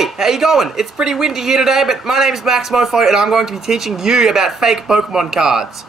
Hey, how you going? It's pretty windy here today, but my name is maxmoefoePokemon and I'm going to be teaching you about fake Pokemon cards.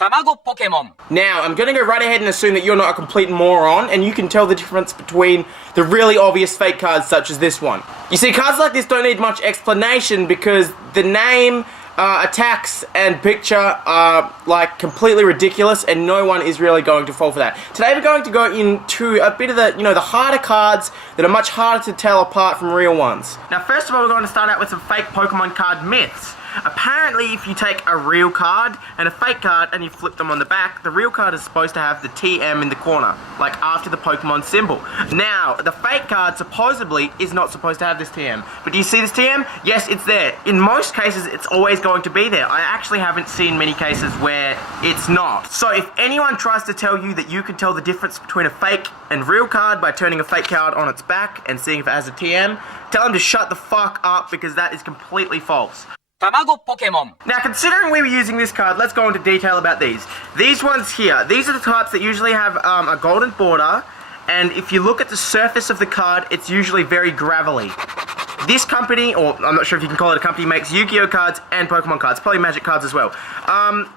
Pokemon. Now, I'm going to go right ahead and assume that you're not a complete moron, and you can tell the difference between the really obvious fake cards such as this one. You see, cards like this don't need much explanation because the name, attacks, and picture are, like, completely ridiculous, and no one is really going to fall for that. Today we're going to go into a bit of the, the harder cards that are much harder to tell apart from real ones. Now, first of all, we're going to start out with some fake Pokemon card myths. Apparently, if you take a real card and a fake card and you flip them on the back, the real card is supposed to have the TM in the corner, like after the Pokemon symbol. Now, the fake card supposedly is not supposed to have this TM. But do you see this TM? Yes, it's there. In most cases, it's always going to be there. I actually haven't seen many cases where it's not. So if anyone tries to tell you that you can tell the difference between a fake and real card by turning a fake card on its back and seeing if it has a TM, tell them to shut the fuck up because that is completely false. Pokemon. Now, considering we were using this card, let's go into detail about these. These ones here, these are the types that usually have a golden border, and if you look at the surface of the card, it's usually very gravelly. This company, or I'm not sure if you can call it a company, makes Yu-Gi-Oh cards and Pokemon cards, probably Magic cards as well.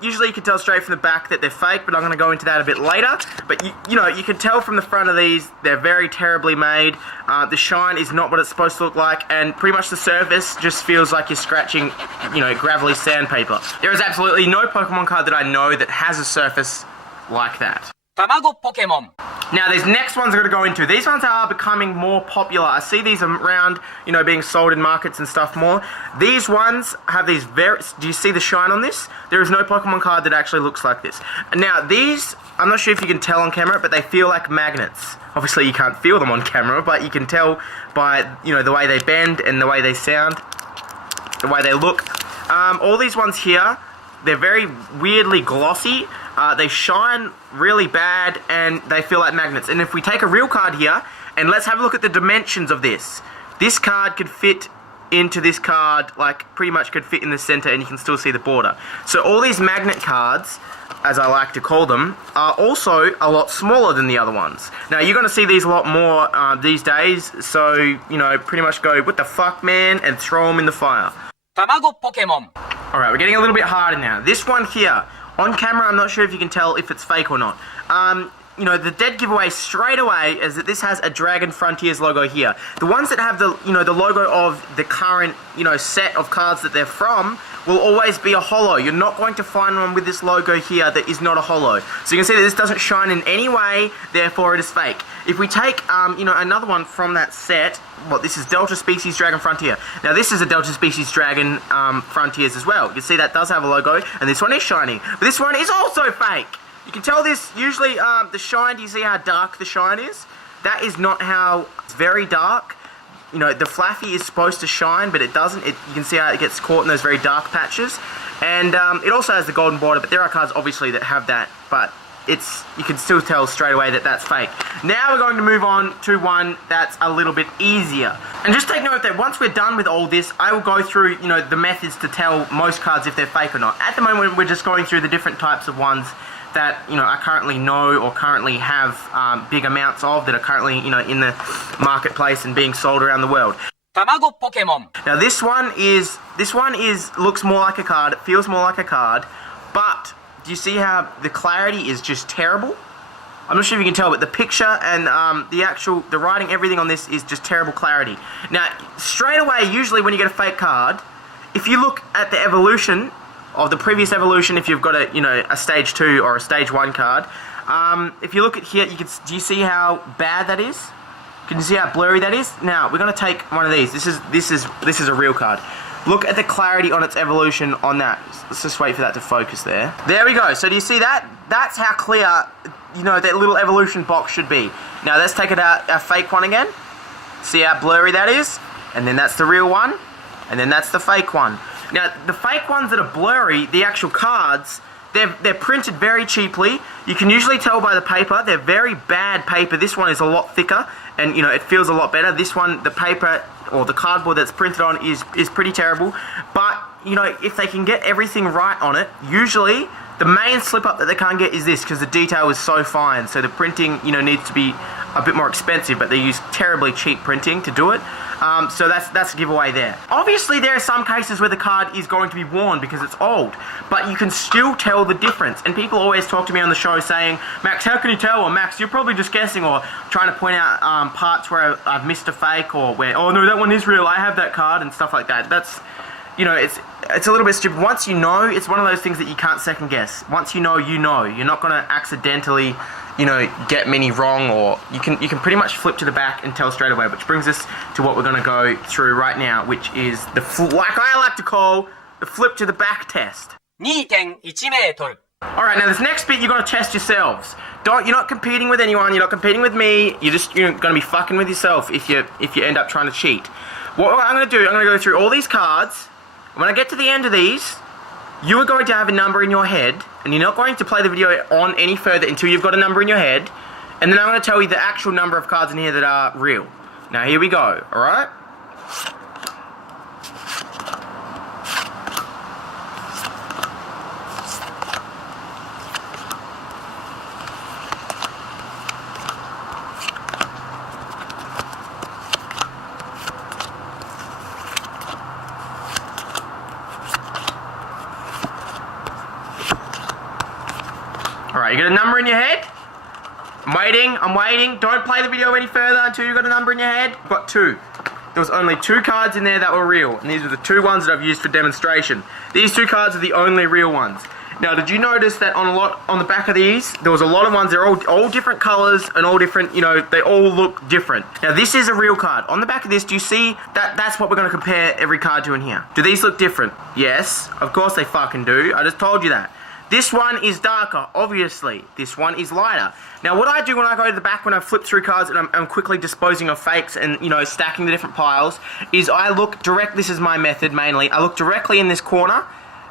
Usually you can tell straight from the back that they're fake, but I'm going to go into that a bit later. But you can tell from the front of these, they're very terribly made. The shine is not what it's supposed to look like, and pretty much the surface just feels like you're scratching, gravelly sandpaper. There is absolutely no Pokemon card that I know that has a surface like that. Pokemon. Now, these next ones I'm going to go into. These ones are becoming more popular. I see these around, being sold in markets and stuff more. These ones have these do you see the shine on this? There is no Pokemon card that actually looks like this. Now, these, I'm not sure if you can tell on camera, but they feel like magnets. Obviously, you can't feel them on camera, but you can tell by, the way they bend and the way they sound, the way they look. All these ones here, they're very weirdly glossy. They shine really bad and they feel like magnets. And if we take a real card here, and let's have a look at the dimensions of this. This card could fit into this card, like pretty much could fit in the center, and you can still see the border. So all these magnet cards, as I like to call them, are also a lot smaller than the other ones. Now, you're going to see these a lot more these days, so, pretty much go, what the fuck, man, and throw them in the fire. Pokemon. Alright, we're getting a little bit harder now. This one here, on camera, I'm not sure if you can tell if it's fake or not. The dead giveaway straight away is that this has a Dragon Frontiers logo here. The ones that have the, the logo of the current, set of cards that they're from will always be a holo. You're not going to find one with this logo here that is not a holo. So you can see that this doesn't shine in any way, therefore it is fake. If we take, another one from that set, this is Delta Species Dragon Frontier. Now this is a Delta Species Dragon Frontiers as well. You can see that does have a logo, and this one is shiny. But this one is also fake. You can tell this, usually the shine, do you see how dark the shine is? That is not how, it's very dark. The Flaffy is supposed to shine, but it doesn't. You can see how it gets caught in those very dark patches. And it also has the golden border, but there are cards obviously that have that, but you can still tell straight away that that's fake. Now we're going to move on to one that's a little bit easier. And just take note that once we're done with all this, I will go through, the methods to tell most cards if they're fake or not. At the moment, we're just going through the different types of ones that, I currently know or currently have big amounts of that are currently, in the marketplace and being sold around the world. Pokemon. Now this one looks more like a card, it feels more like a card, but do you see how the clarity is just terrible? I'm not sure if you can tell, but the picture and the writing, everything on this is just terrible clarity. Now, straight away, usually when you get a fake card, if you look at the evolution of the previous evolution, if you've got a stage 2 or a stage 1 card, if you look at here, do you see how bad that is? Can you see how blurry that is? Now, we're going to take one of these. This is a real card. Look at the clarity on its evolution on that. Let's just wait for that to focus there. There we go. So do you see that? That's how clear, that little evolution box should be. Now let's take it out, a fake one again. See how blurry that is? And then that's the real one. And then that's the fake one. Now, the fake ones that are blurry, the actual cards, they're printed very cheaply. You can usually tell by the paper. They're very bad paper. This one is a lot thicker, and, it feels a lot better. This one, the paper or the cardboard that's printed on is pretty terrible. But, if they can get everything right on it, usually the main slip-up that they can't get is this, because the detail is so fine. So the printing, needs to be a bit more expensive, but they use terribly cheap printing to do it. So that's a giveaway there. Obviously, there are some cases where the card is going to be worn because it's old, but you can still tell the difference. And people always talk to me on the show saying, Max, how can you tell? Or Max, you're probably just guessing, or trying to point out parts where I've missed a fake, or where, oh no, that one is real, I have that card, and stuff like that. That's, you know, it's a little bit stupid. Once you know, it's one of those things that you can't second guess. Once you know, you know. You're not going to accidentally, you know, get many wrong, or you can pretty much flip to the back and tell straight away, which brings us to what we're going to go through right now, which is the, like I like to call, the flip to the back test. 2.1 メートル Alright, now this next bit you're going to test yourselves. You're not competing with anyone, you're not competing with me, you're going to be fucking with yourself if you end up trying to cheat. What I'm going to do, I'm going to go through all these cards. When I get to the end of these, you are going to have a number in your head, and you're not going to play the video on any further until you've got a number in your head, and then I'm going to tell you the actual number of cards in here that are real. Now here we go, alright? Alright, you got a number in your head? I'm waiting. Don't play the video any further until you got a number in your head. I've got two. There was only two cards in there that were real, and these are the two ones that I've used for demonstration. These two cards are the only real ones. Now, did you notice that on the back of these, there was a lot of ones, they're all different colors and all different, you know, they all look different. Now, this is a real card. On the back of this, do you see that's what we're going to compare every card to in here? Do these look different? Yes, of course they fucking do. I just told you that. This one is darker, obviously. This one is lighter. Now, what I do when I go to the back, when I flip through cards and I'm quickly disposing of fakes and, you know, stacking the different piles, is I look direct, this is my method mainly, I look directly in this corner.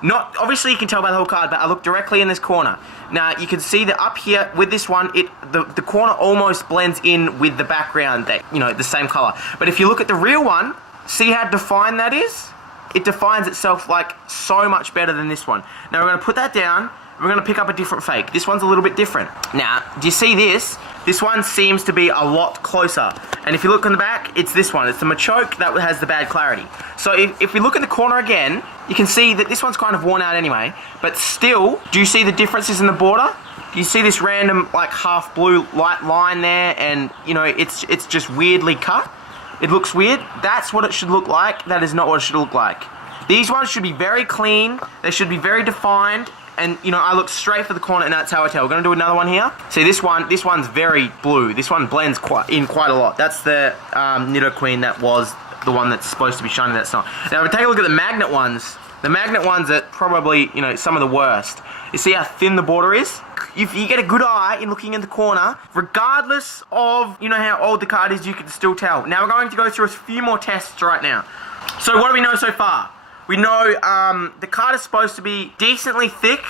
Not, obviously you can tell by the whole card, but I look directly in this corner. Now, you can see that up here with this one, the corner almost blends in with the background, that, you know, the same color. But if you look at the real one, see how defined that is? It defines itself like so much better than this one. Now we're going to put that down. We're going to pick up a different fake. This one's a little bit different. Now, do you see this? This one seems to be a lot closer. And if you look on the back, it's this one. It's the Machoke that has the bad clarity. So if we look at the corner again, you can see that this one's kind of worn out anyway. But still, do you see the differences in the border? Do you see this random like half blue light line there? And, you know, it's just weirdly cut. It looks weird. That's what it should look like. That is not what it should look like. These ones should be very clean. They should be very defined. And, you know, I look straight for the corner, and that's how I tell. We're going to do another one here. See, this one's very blue. This one blends quite a lot. That's the Nidoqueen that was the one that's supposed to be shining that song. Now, if we take a look at the magnet ones, are probably, you know, some of the worst. You see how thin the border is? If you get a good eye in looking in the corner, regardless of, you know, how old the card is, you can still tell. Now we're going to go through a few more tests right now. So what do we know so far? We know the card is supposed to be decently thick.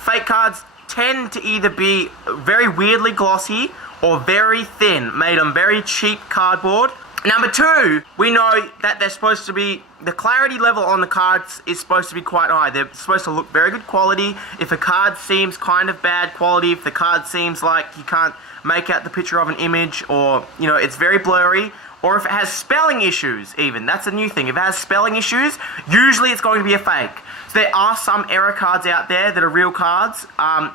Fake cards tend to either be very weirdly glossy or very thin, made on very cheap cardboard. Number two, we know that they're supposed to be, the clarity level on the cards is supposed to be quite high. They're supposed to look very good quality. If a card seems kind of bad quality, if the card seems like you can't make out the picture of an image, or, you know, it's very blurry, or if it has spelling issues even, that's a new thing. If it has spelling issues, usually it's going to be a fake. So there are some error cards out there that are real cards.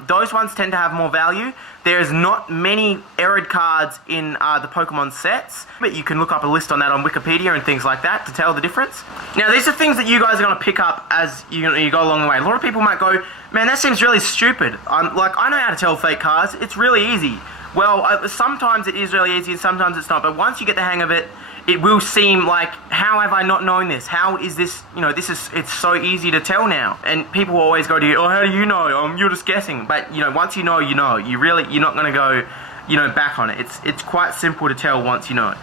Those ones tend to have more value. There's not many errored cards in the Pokemon sets, but you can look up a list on that on Wikipedia and things like that to tell the difference. Now, these are things that you guys are going to pick up as you go along the way. A lot of people might go, man, that seems really stupid. Like, I know how to tell fake cards. It's really easy. Well, sometimes it is really easy and sometimes it's not, but once you get the hang of it, it will seem like, how have I not known this? How is this, you know, it's so easy to tell now. And people always go to you, oh, how do you know? You're just guessing. But, you know, once you know, you know. You're not going to go, you know, back on it. It's quite simple to tell once you know.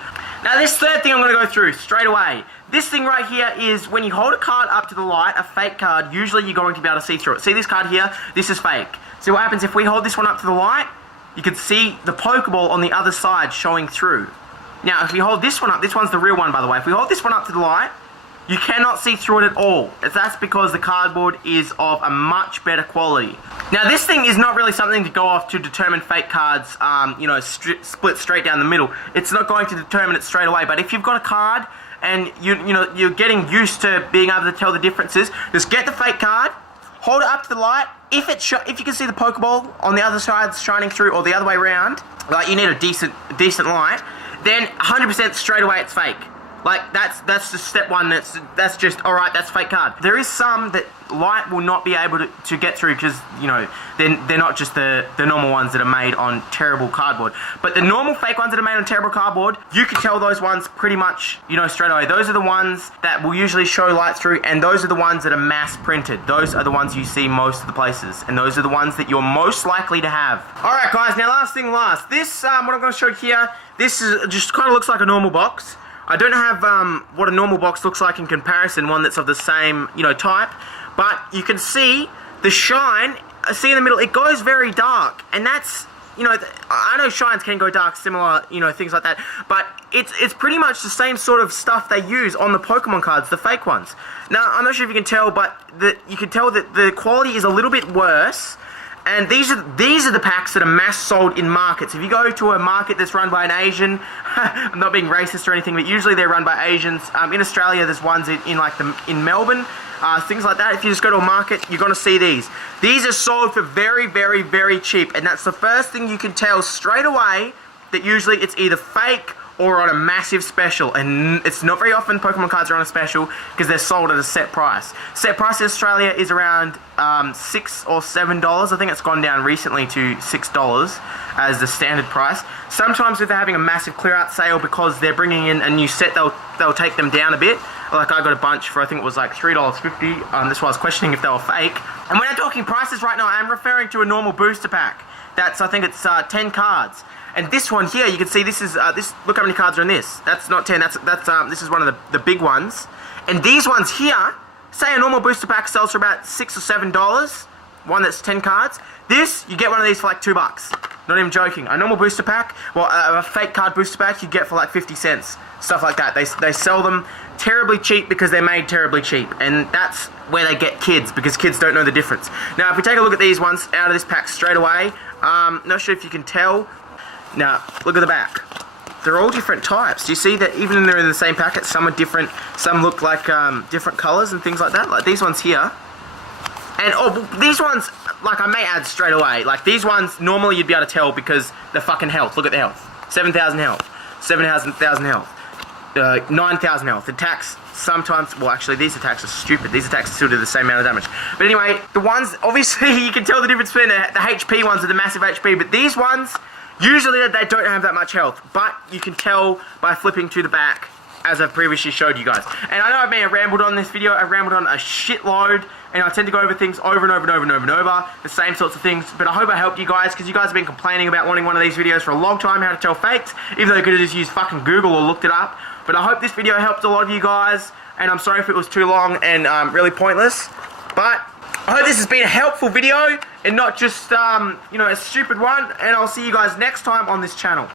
Now, this third thing I'm going to go through straight away. This thing right here is when you hold a card up to the light, a fake card, usually you're going to be able to see through it. See this card here? This is fake. See what happens if we hold this one up to the light? You can see the Pokeball on the other side showing through. Now, if we hold this one up, this one's the real one, by the way. If we hold this one up to the light, You cannot see through it at all. That's because the cardboard is of a much better quality. Now this thing is not really something to go off to determine fake cards, split straight down the middle. It's not going to determine it straight away, but if you've got a card and you're getting used to being able to tell the differences, just get the fake card, hold it up to the light. If you can see the Pokeball on the other side shining through, or the other way around, like you need a decent light, then 100% straight away it's fake. Like that's just step one. That's just alright. That's fake card. There is some that light will not be able to get through because they're not just the normal ones that are made on terrible cardboard. But the normal fake ones that are made on terrible cardboard, you can tell those ones pretty much straight away. Those are the ones that will usually show light through, and those are the ones that are mass printed. Those are the ones you see most of the places, and those are the ones that you're most likely to have. Alright guys, now last thing last. This what I'm going to show here. This is just kind of looks like a normal box. I don't have what a normal box looks like in comparison, one that's of the same, type, but you can see the shine, see in the middle, it goes very dark, and that's, I know shines can go dark, similar, things like that, but it's pretty much the same sort of stuff they use on the Pokemon cards, the fake ones. Now, I'm not sure if you can tell, but you can tell that the quality is a little bit worse. And these are the packs that are mass sold in markets. If you go to a market that's run by an Asian, I'm not being racist or anything, but usually they're run by Asians. In Australia, there's ones in Melbourne, things like that. If you just go to a market, you're going to see these. These are sold for very, very, very cheap, and that's the first thing you can tell straight away that usually it's either fake or on a massive special, and it's not very often Pokemon cards are on a special because they're sold at a set price. Set price in Australia is around $6 or $7. I think it's gone down recently to $6 as the standard price. Sometimes if they're having a massive clear out sale because they're bringing in a new set, they'll take them down a bit. Like I got a bunch for, I think it was like $3.50. That's why I was questioning if they were fake. And when I'm talking prices right now, I'm referring to a normal booster pack. I think it's 10 cards. And this one here, you can see this is look how many cards are in this. That's not 10. This is one of the big ones. And these ones here, say a normal booster pack sells for about $6 or $7. One that's 10 cards. This, you get one of these for like $2. Not even joking. A normal booster pack, well, a fake card booster pack, you get for like 50 cents. Stuff like that. They sell them terribly cheap because they're made terribly cheap. And that's where they get kids, because kids don't know the difference. Now, if we take a look at these ones out of this pack straight away, not sure if you can tell. Now, look at the back. They're all different types. Do you see that even when they're in the same packet, some are different, some look like different colors and things like that? Like these ones here. And these ones, like I may add straight away. Like these ones, normally you'd be able to tell because the fucking health. Look at the health. 7,000 health. 7,000 health. 9,000 health. Attacks sometimes, well actually these attacks are stupid. These attacks still do the same amount of damage. But anyway, the ones, obviously you can tell the difference between the HP ones and the massive HP, but these ones, usually they don't have that much health, but you can tell by flipping to the back, as I've previously showed you guys. And I know I rambled on this video, I rambled on a shitload, and I tend to go over things over and over and over and over and over, the same sorts of things, but I hope I helped you guys, because you guys have been complaining about wanting one of these videos for a long time, how to tell fakes, even though you could have just used fucking Google or looked it up. But I hope this video helped a lot of you guys, and I'm sorry if it was too long and really pointless, but I hope this has been a helpful video, and not just, a stupid one, and I'll see you guys next time on this channel.